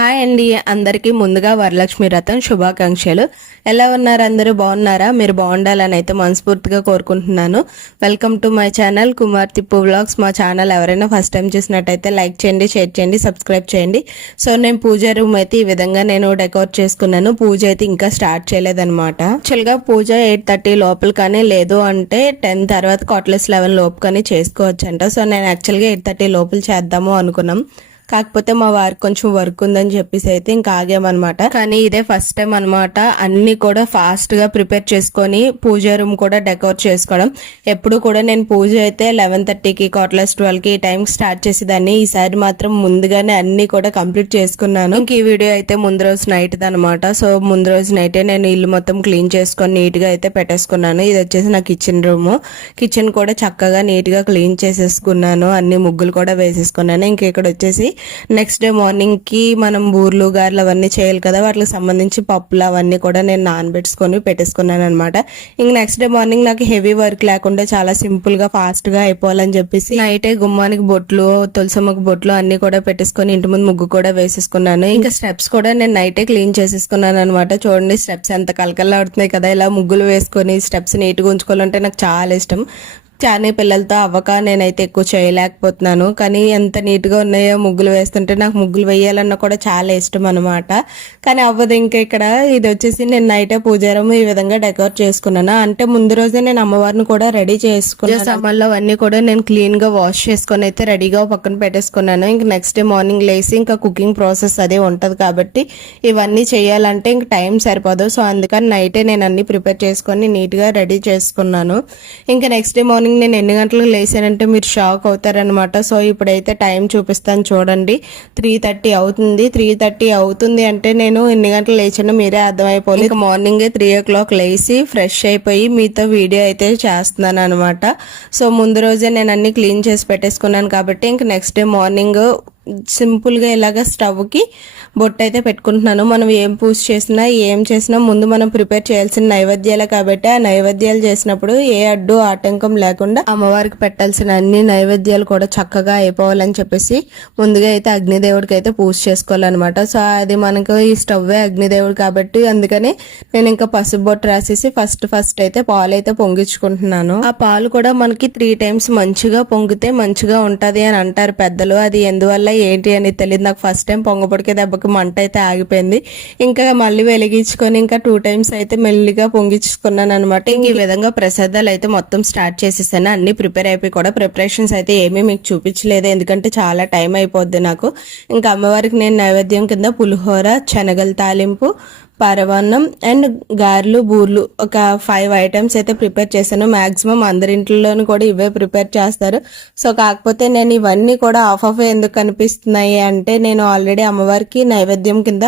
Hi అండి, అందరికీ ముందుగా వరలక్ష్మి వ్రతం శుభాకాంక్షలు. ఎలా ఉన్నారు? అందరూ బాగున్నారా? మీరు బాగుండాలని అయితే మనస్ఫూర్తిగా కోరుకుంటున్నాను. Welcome to my channel Kumar Tippu vlogs. మా ఛానల్ ఎవరైనా ఫస్ట్ టైం చూసినట్టయితే లైక్ చేయండి, షేర్ చేయండి, సబ్స్క్రైబ్ చేయండి. సో నేను పూజ రూమ్ అయితే ఈ విధంగా నేను డెకోర్ చేసుకున్నాను. పూజ అయితే ఇంకా స్టార్ట్ చేయలేదన్నమాట. యాక్చువల్గా పూజ 8:30 లోపల కానీ లేదు అంటే 10 తర్వాత 11 లోపు కానీ చేసుకోవచ్చు అంట. సో నేను యాక్చువల్గా 8:30 లోపల చేద్దాము అనుకున్నాం. కాకపోతే మా వారికి కొంచెం వర్క్ ఉందని చెప్పేసి అయితే ఇంకా ఆగామన్నమాట. కానీ ఇదే ఫస్ట్ టైం అనమాట అన్ని కూడా ఫాస్ట్ గా ప్రిపేర్ చేసుకొని పూజ రూమ్ కూడా డెకోర్ చేసుకోవడం. ఎప్పుడు కూడా నేను పూజ అయితే 11:30కి 12కి ఈ టైం స్టార్ట్ చేసేదాన్ని. ఈసారి మాత్రం ముందుగానే అన్ని కూడా కంప్లీట్ చేసుకున్నాను. ఇంక ఈ వీడియో అయితే ముందు రోజు నైట్ అనమాట. సో ముందు రోజు నైటే నేను ఇల్లు మొత్తం క్లీన్ చేసుకొని నీట్ గా అయితే పెట్టేసుకున్నాను. ఇది వచ్చేసి నా కిచెన్ రూమ్. కిచెన్ కూడా చక్కగా నీట్ గా క్లీన్ చేసేసుకున్నాను. అన్ని ముగ్గులు కూడా వేసేసుకున్నాను. ఇంక ఇక్కడ వచ్చేసి నెక్స్ట్ డే మార్నింగ్ కి మనం బూర్లు గారెలు అవన్నీ చేయాలి కదా, వాటికి సంబంధించి పప్పులు అవన్నీ కూడా నేను నానబెట్టుకొని పెట్టేసుకున్నాను అనమాట. ఇంక నెక్స్ట్ డే మార్నింగ్ నాకు హెవీ వర్క్ లేకుండా చాలా సింపుల్ గా ఫాస్ట్ గా అయిపోవాలని చెప్పేసి నైటే గుమ్మానికి బొట్లు, తులసమ్మకి బొట్లు అన్ని కూడా పెట్టేసుకొని ఇంటి ముందు ముగ్గు కూడా వేసేసుకున్నాను. ఇంకా స్టెప్స్ కూడా నేను నైటే క్లీన్ చేసేసుకున్నాను అనమాట. చూడండి స్టెప్స్ ఎంత కలకల్లాడుతున్నాయి కదా. ఇలా ముగ్గులు వేసుకొని స్టెప్స్ నీట్ గా ఉంచుకోవాలంటే నాకు చాలా ఇష్టం. చానే పిల్లలతో అవ్వక నేనైతే ఎక్కువ చేయలేకపోతున్నాను. కానీ ఎంత నీట్గా ఉన్నాయో ముగ్గులు వేస్తుంటే నాకు ముగ్గులు వేయాలన్నా కూడా చాలా ఇష్టం అనమాట. కానీ అవ్వదు. ఇంకా ఇక్కడ ఇది వచ్చేసి నేను నైటే పూజారం ఈ విధంగా డెకోర్ చేసుకున్నాను. అంటే ముందు రోజే నేను అమ్మవారిని కూడా రెడీ చేసుకున్నాను. సామాన్లు అవన్నీ కూడా నేను క్లీన్ గా వాష్ చేసుకొని అయితే రెడీగా పక్కన పెట్టేసుకున్నాను. ఇంక నెక్స్ట్ డే మార్నింగ్ లేసి ఇంకా కుకింగ్ ప్రాసెస్ అదే ఉంటది కాబట్టి ఇవన్నీ చేయాలంటే ఇంక టైం సరిపోదు. సో అందుకని నైటే నేను అన్ని ప్రిపేర్ చేసుకొని నీట్ గా రెడీ చేసుకున్నాను. ఇంకా నెక్స్ట్ డే మార్నింగ్ నేను ఎన్ని గంటలకు లేసానంటే మీరు షాక్ అవుతారనమాట. సో ఇప్పుడైతే టైం చూపిస్తాను చూడండి. 3:30 అవుతుంది. 3:30 అవుతుంది అంటే నేను ఎన్ని గంటలు లేచానో మీరే అర్థమైపోలేదు. ఇంకా మార్నింగే 3 o'clock లేచి ఫ్రెష్ అయిపోయి మీతో వీడియో అయితే చేస్తున్నాను అనమాట. సో ముందు రోజే నేను అన్ని క్లీన్ చేసి పెట్టేసుకున్నాను కాబట్టి ఇంక నెక్స్ట్ డే మార్నింగ్ సింపుల్ గా ఇలాగ స్టవ్ కి బొట్టు అయితే పెట్టుకుంటున్నాను. మనం ఏం పూజ చేసినా ఏం చేసినా ముందు మనం ప్రిపేర్ చేయాల్సిన నైవేద్యాలే కాబట్టి ఆ నైవేద్యాలు చేసినప్పుడు ఏ అడ్డు ఆటంకం లేకుండా అమ్మవారికి పెట్టాల్సిన అన్ని నైవేద్యాలు కూడా చక్కగా అయిపోవాలని చెప్పేసి ముందుగా అయితే అగ్నిదేవుడికి అయితే పూజ చేసుకోవాలన్నమాట. సో అది మనకు ఈ స్టవ్ అగ్నిదేవుడు కాబట్టి అందుకని నేను ఇంకా పసుపు బొట్టు రాసేసి ఫస్ట్ అయితే పాలు అయితే పొంగించుకుంటున్నాను. ఆ పాలు కూడా మనకి 3 times మంచిగా పొంగితే మంచిగా ఉంటది అని అంటారు పెద్దలు. అది ఎందువల్ల ఏంటి అని తెలియదు నాకు. ఫస్ట్ టైం పొంగపొడికే దెబ్బకి మంట అయితే ఆగిపోయింది. ఇంకా మళ్ళీ వెలిగించుకొని ఇంకా 2 times అయితే మెల్లిగా పొంగించుకున్నాను అనమాట. ఇంక ఈ విధంగా ప్రసాదాలు అయితే మొత్తం స్టార్ట్ చేసేసాను. అన్ని ప్రిపేర్ అయిపోయి కూడా ప్రిపరేషన్స్ అయితే ఏమీ మీకు చూపించలేదు ఎందుకంటే చాలా టైం అయిపోద్ది నాకు. ఇంకా అమ్మవారికి నేను నైవేద్యం కింద పులిహోర, శనగల తాలింపు, పరమాన్నం అండ్ గారెలు, బూర్లు ఒక 5 items అయితే ప్రిపేర్ చేశాను. మాక్సిమం అందరి ఇంట్లోనూ కూడా ఇవే ప్రిపేర్ చేస్తారు. సో కాకపోతే నేను ఇవన్నీ కూడా ఆఫ్ ఎందుకు కనిపిస్తున్నాయి అంటే నేను ఆల్రెడీ అమ్మవారికి నైవేద్యం కింద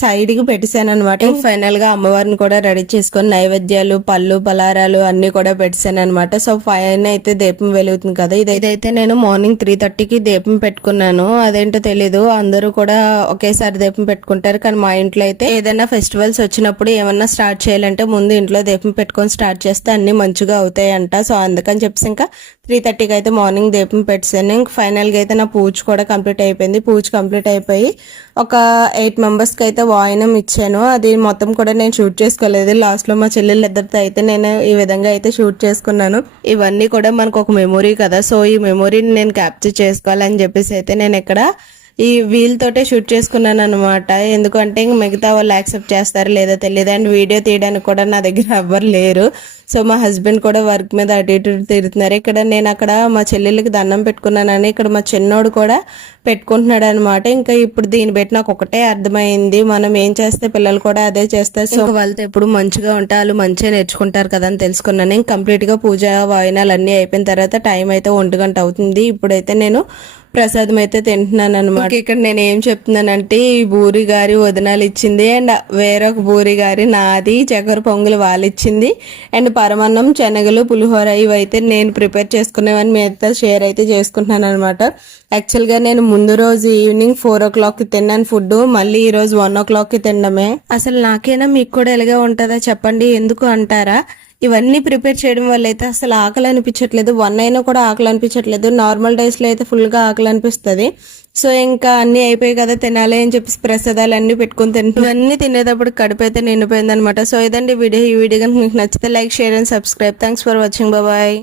సైడ్ కి పెట్టేశాను అనమాట. ఫైనల్ గా అమ్మవారిని కూడా రెడీ చేసుకొని నైవేద్యాలు, పళ్ళు, పలారాలు అన్ని కూడా పెట్టాను అనమాట. సో ఫైన్ అయితే దీపం వెలుగుతుంది కదా. ఇదైతే నేను మార్నింగ్ 3:30కి దీపం పెట్టుకున్నాను. అదేంటో తెలీదు, అందరూ కూడా ఒకేసారి దీపం పెట్టుకుంటారు. కానీ మా ఇంట్లో అయితే ఏదైనా ఫెస్టివల్స్ వచ్చినప్పుడు ఏమన్నా స్టార్ట్ చేయాలంటే ముందు ఇంట్లో దీపం పెట్టుకొని స్టార్ట్ చేస్తే అన్ని మంచిగా అవుతాయంట. సో అందుకని చెప్పేసి ఇంకా 3:30కి అయితే మార్నింగ్ దీపం పెట్టాను. ఇంక ఫైనల్ గా అయితే నా పూజ కూడా కంప్లీట్ అయిపోయింది. పూజ కంప్లీట్ అయిపోయి ఒక 8 members కి అయితే వాయినం ఇచ్చాను. అది మొత్తం కూడా నేను షూట్ చేసుకోలేదు. లాస్ట్ లో మా చెల్లెళ్ళు ఇద్దరితో అయితే నేను ఈ విధంగా అయితే షూట్ చేసుకున్నాను. ఇవన్నీ కూడా మనకు ఒక మెమొరీ కదా. సో ఈ మెమొరీని నేను క్యాప్చర్ చేసుకోవాలని చెప్పేసి అయితే నేను ఇక్కడ ఈ వీల్ తోటే షూట్ చేసుకున్నాను అనమాట. ఎందుకంటే ఇంక మిగతా వాళ్ళు యాక్సెప్ట్ చేస్తారో లేదో తెలియదు. అండ్ వీడియో తీయడానికి కూడా నా దగ్గర ఎవ్వరు లేరు. సో మా హస్బెండ్ కూడా వర్క్ మీద అటు ఇటు తిరుగుతున్నారు. ఇక్కడ నేను అక్కడ మా చెల్లెళ్ళకి దండం పెట్టుకున్నానని ఇక్కడ మా చిన్నోడు కూడా పెట్టుకుంటున్నాడు అనమాట. ఇంకా ఇప్పుడు దీన్ని బట్టి నాకు ఒకటే అర్థమైంది, మనం ఏం చేస్తే పిల్లలు కూడా అదే చేస్తారు. సో వాళ్ళతో ఎప్పుడు మంచిగా ఉంటే వాళ్ళు మంచిగా నేర్చుకుంటారు కదా అని తెలుసుకున్నాను. ఇంక కంప్లీట్ గా పూజ వాయినాలు అన్ని అయిపోయిన తర్వాత టైం అయితే 1 గంట అవుతుంది. ఇప్పుడైతే నేను ప్రసాదం అయితే తింటున్నాను అనమాట. ఇక్కడ నేను ఏం చెప్తున్నానంటే ఈ బూరి గారి వదనాలు ఇచ్చింది అండ్ వేరొక బూరి గారి నాది చక్కెర పొంగులు వాళ్ళు ఇచ్చింది అండ్ పరమాన్నం, శనగలు, పులిహోర ఇవైతే నేను ప్రిపేర్ చేసుకునేవని మీతో షేర్ అయితే చేసుకుంటున్నాను అనమాట. యాక్చువల్గా నేను ముందు రోజు ఈవినింగ్ 4 o'clock తిన్నాను ఫుడ్, మళ్ళీ ఈ రోజు 1 o'clock తినడమే. అసలు నాకైనా మీకు కూడా ఎలాగే ఉంటుందా చెప్పండి, ఎందుకు అంటారా? ఇవన్నీ ప్రిపేర్ చేయడం వల్ల అయితే అసలు ఆకలి అనిపించట్లేదు, 1 అయినా కూడా ఆకలి అనిపించట్లేదు. నార్మల్ డేస్ లో అయితే ఫుల్ గా ఆకలి అనిపిస్తుంది. సో ఇంకా అన్ని అయిపోయి కదా తినాలి అని చెప్పేసి ప్రసాదాలు అన్ని పెట్టుకుని తింటాం. ఇవన్నీ తినేటప్పుడు కడుపు అయితే నిండిపోయింది అనమాట. సో ఇదండి వీడియో. ఈ వీడియో కనుక మీకు నచ్చితే like, share and subscribe. Thanks for watching. Bye.